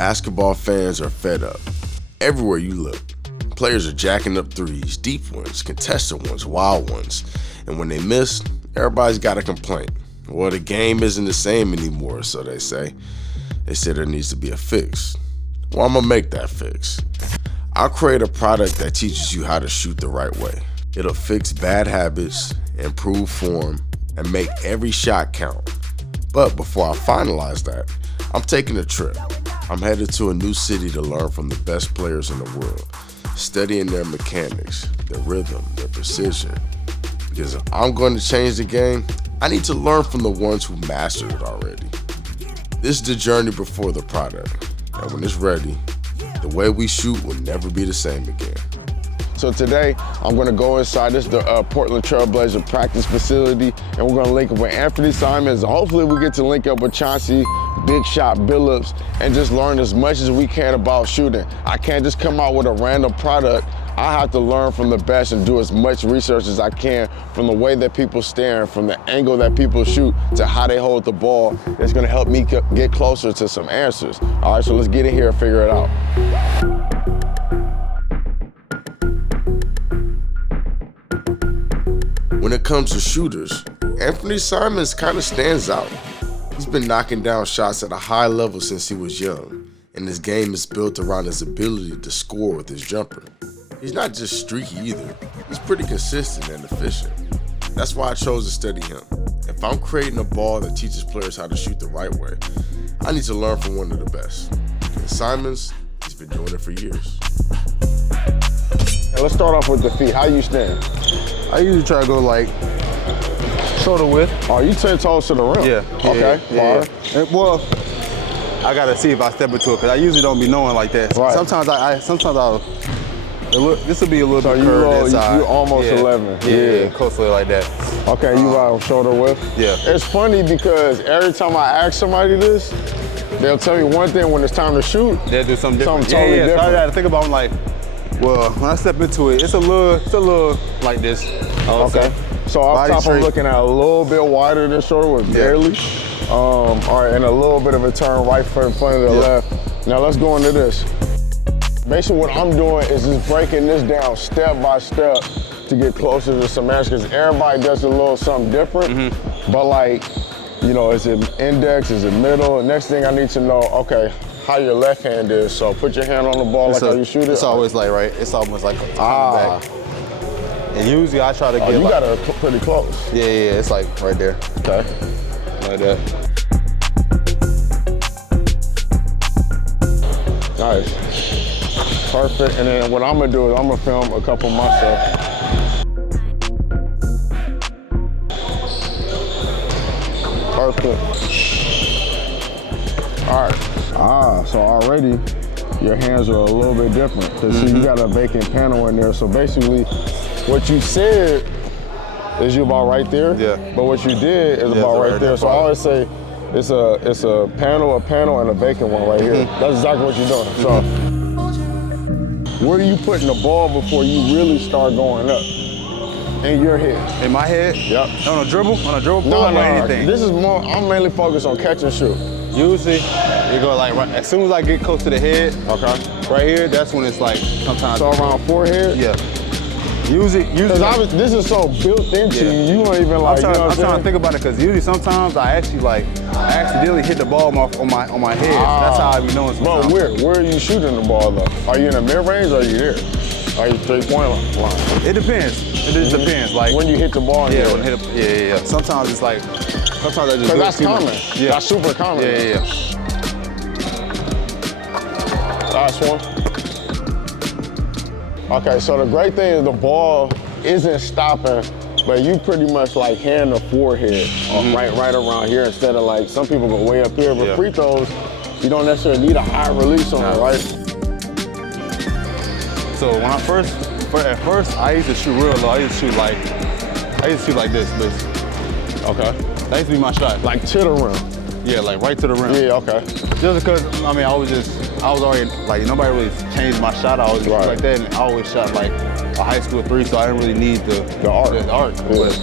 Basketball fans are fed up. Everywhere you look, players are jacking up threes, deep ones, contested ones, wild ones. And when they miss, everybody's got a complaint. Well, the game isn't the same anymore, so they say. They say there needs to be a fix. Well, I'm gonna make that fix. I'll create a product that teaches you how to shoot the right way. It'll fix bad habits, improve form, and make every shot count. But before I finalize that, I'm taking a trip. I'm headed to a new city to learn from the best players in the world, studying their mechanics, their rhythm, their precision. Because if I'm going to change the game, I need to learn from the ones who mastered it already. This is the journey before the product. And when it's ready, the way we shoot will never be the same again. So today, I'm gonna go inside this Portland Trailblazer practice facility, and we're gonna link up with Anfernee Simons. Hopefully we get to link up with Chauncey, Big Shot Billups, and just learn as much as we can about shooting. I can't just come out with a random product. I have to learn from the best and do as much research as I can from the way that people stare, from the angle that people shoot, to how they hold the ball. It's gonna help me get closer to some answers. All right, so let's get in here and figure it out. When it comes to shooters, Anfernee Simons kind of stands out. He's been knocking down shots at a high level since he was young, and his game is built around his ability to score with his jumper. He's not just streaky either, he's pretty consistent and efficient. That's why I chose to study him. If I'm creating a ball that teaches players how to shoot the right way, I need to learn from one of the best. And Simons, he's been doing it for years. Hey, let's start off with the feet. How you stand? I usually try to go like shoulder width. Oh, you 10 toes to the rim? Yeah. Okay, yeah. And, well, I gotta see if I step into it because I usually don't be knowing like that. Right. Sometimes this will be a little bit curved inside. You almost 11. Yeah, closely like that. Okay, you ride shoulder width? Yeah. It's funny because every time I ask somebody this, they'll tell me one thing when it's time to shoot. They'll do something different. Something totally different. So I gotta think about it, like, well, when I step into it, it's a little like this. Okay. So off top, I'm looking at a little bit wider than shoulder width, barely. All right, and a little bit of a turn right in front of the left. Now let's go into this. Basically what I'm doing is just breaking this down step by step to get closer to some answers, because everybody does a little something different. But like, you know, is it index, is it middle? Next thing I need to know, okay, how your left hand is. So put your hand on the ball how you shoot it. It's always like, right, it's almost like back. And usually I try to get you got it pretty close. Yeah, it's like right there. Okay. Like that. Nice. Perfect. And then what I'm gonna do is I'm gonna film a couple myself. Perfect. All right. So already your hands are a little bit different because see, you got a vacant panel in there. So basically, what you said is you about right there. Yeah. But what you did is about right there. So I always say it's a panel, and a vacant one right here. That's exactly what you're doing. So where are you putting the ball before you really start going up? In your head. In my head? Yep. On a dribble? No, or anything? This is more, I'm mainly focused on catch and shoot. Usually, you go like, right, as soon as I get close to the head, right here, that's when it's like, sometimes. So around forehead? Yeah. Usually. Because this is so built into you, you don't even like, I'm trying to think about it, because usually sometimes I accidentally hit the ball on my head. That's how I be knowing sometimes. But where are you shooting the ball though? Are you in the mid-range or are you there? Are you 3-point line? It depends. It just depends. Like when you hit the ball. Yeah, when I hit it. Yeah. Sometimes it's like, sometimes I just do it. That's common. Yeah. That's super common. Yeah. Last one. Okay, so the great thing is the ball isn't stopping, but you pretty much like hand the forehead right around here instead of like some people go way up here. But free throws, you don't necessarily need a high release on it, right? So when at first I used to shoot real low. I used to shoot like this, basically. Okay. That used to be my shot. Like to the rim. Yeah, like right to the rim. Yeah, okay. Just because, I mean, I was already, like, nobody really changed my shot. I was like that, and I always shot like a high school three, so I didn't really need the arc. Yeah. But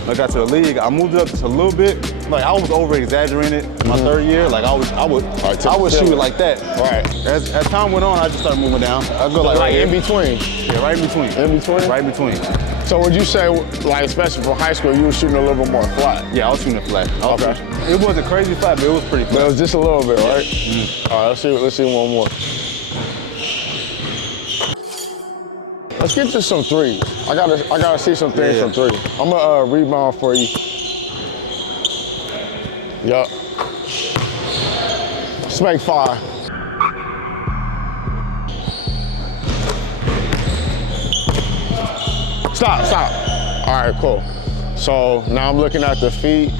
when I got to the league, I moved it up just a little bit, like I was over exaggerating it my third year. Like I would shoot it like that. Right. As time went on, I just started moving down. I go like right in here. between. Yeah, right in between. In between? Right in between. So would you say, like, especially for high school, you were shooting a little bit more flat? Yeah, I was shooting it flat. Okay. It wasn't crazy flat, but it was pretty flat. But it was just a little bit, right? Mm-hmm. All right, let's see one more. Let's get to some threes. I gotta see some things from three. I'm gonna rebound for you. Yup. Let's make 5. Stop. All right, cool. So now I'm looking at the feet.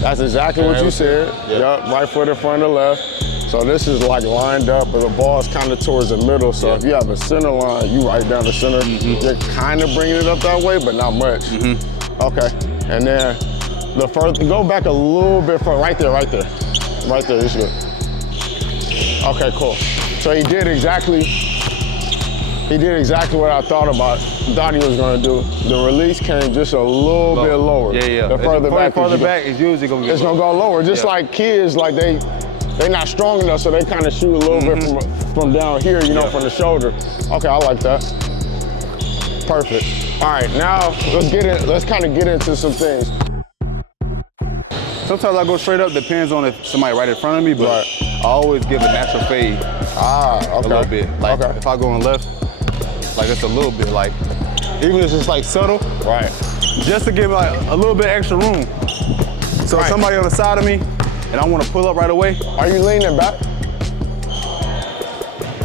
That's exactly what you said. Yep, right foot in front of the left. So this is like lined up, but the ball's kind of towards the middle. So if you have a center line, you right down the center. You're kind of bringing it up that way, but not much. Okay, and then the further, go back a little bit further, right there. Right there, this is good. Okay, cool. So he did exactly what I thought he was gonna do. The release came just a little bit lower. Yeah. The further back, it's usually gonna it's gonna go lower. Just like kids, like they not strong enough, so they kind of shoot a little bit from down here, you know, from the shoulder. Okay, I like that. Perfect. All right, now let's kind of get into some things. Sometimes I go straight up, depends on if somebody right in front of me, but I always give a natural fade. Okay. A little bit. Like if I go on left, like it's a little bit, like even if it's like subtle, right? Just to give like a little bit extra room. So somebody on the side of me, and I want to pull up right away. Are you leaning back?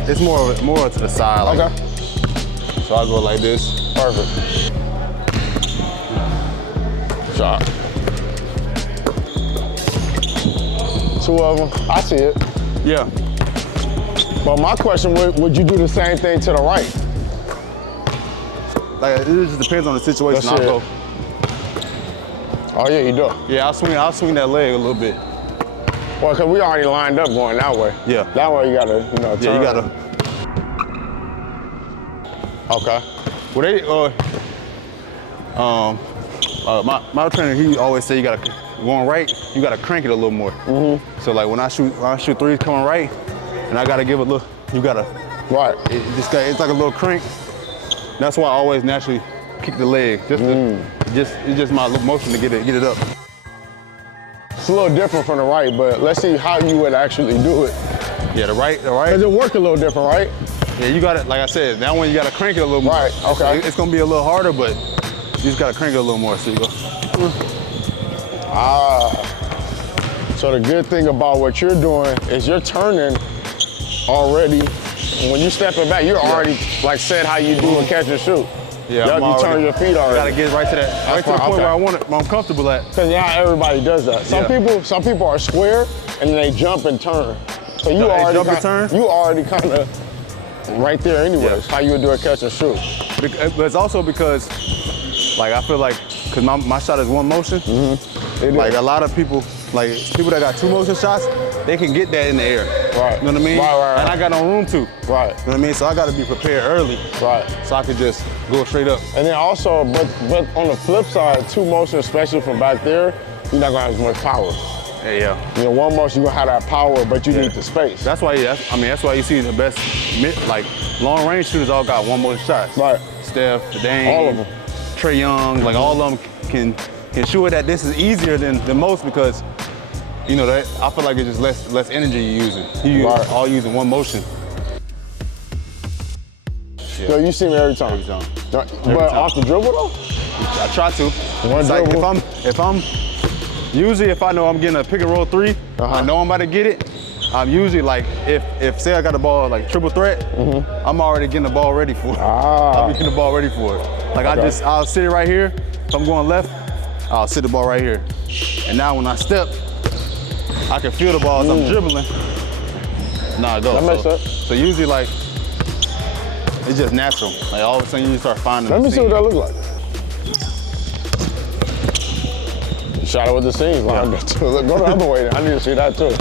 It's more to the side. Like, okay. So I go like this. Perfect. Shot. 2 of them. I see it. Yeah. But my question, would you do the same thing to the right? Like it just depends on the situation. I'll go. Oh yeah, you do. Yeah, I'll swing that leg a little bit. Well, cause we already lined up going that way. Yeah. That way you gotta, turn. Yeah, you gotta. Okay. Well, my trainer, he always say you gotta going right, you gotta crank it a little more. So like when I shoot threes coming right, and I gotta give a little, you gotta. Right. It's like a little crank. That's why I always naturally kick the leg. It's just my motion to get it up. It's a little different from the right, but let's see how you would actually do it. Yeah, the right. Cause it work a little different, right? Yeah, you got it. Like I said, that one you gotta crank it a little more. Right. Okay. It's gonna be a little harder, but you just gotta crank it a little more. So you go. So the good thing about what you're doing is you're turning already. When you stepping back, you're already like said how you do a catch and shoot. Yeah, you turn your feet already. Gotta get right to that, right to the point where I want it, where I'm comfortable at. Cause now everybody does that. Some people are square and then they jump and turn. So you already kind of right there anyways. How you would do a catch and shoot. But it's also because, like I feel like, cause my shot is one motion. Like a lot of people, like people that got 2 motion shots, they can get that in the air. Right. You know what I mean? Right. And I got no room to. Right. You know what I mean? So I got to be prepared early. Right. So I could just go straight up. And then also, but on the flip side, 2 motion, especially from back there, you're not gonna have as much power. Yeah. You know, 1 motion, you're gonna have that power, but you need the space. That's why, that's why you see the best, like long range shooters all got 1 motion shots. Right. Steph, Dame, all of them. Trey Young, like all of them can shoot that this is easier than most because, you know, that I feel like it's just less energy you're using. You're all using 1 motion. So you see me every time. But off the dribble though? I try to. One dribble. Like usually if I know I'm getting a pick and roll 3, I know I'm about to get it. I'm usually like, if say I got the ball like triple threat, I'm already getting the ball ready for it. I'll be getting the ball ready for it. Like I'll sit it right here. If I'm going left, I'll sit the ball right here. And now when I step, I can feel the ball as I'm dribbling. Nah, it goes. That makes sense. So usually like, it's just natural. Like all of a sudden you start finding Let me see what that look like. You shot it with the seams lined up too. Go the other way. I need to see that too.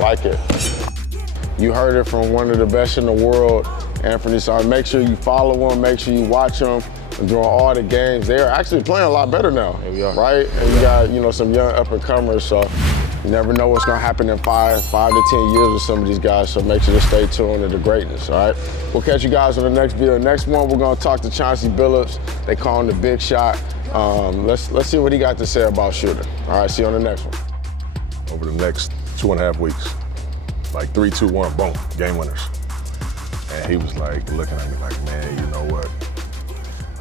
Like it. You heard it from one of the best in the world, Anfernee Simons. Make sure you follow him, make sure you watch him. during all the games. They're actually playing a lot better now, right? And you got, some young up-and-comers, so you never know what's gonna happen in 5 to 10 years with some of these guys, so make sure to stay tuned to the greatness, all right? We'll catch you guys on the next video. Next one, we're gonna talk to Chauncey Billups. They call him the Big Shot. Let's see what he got to say about shooting. All right, see you on the next one. Over the next 2.5 weeks, like 3, 2, 1, boom, game winners. And he was like looking at me like, man, you know what?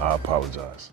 I apologize.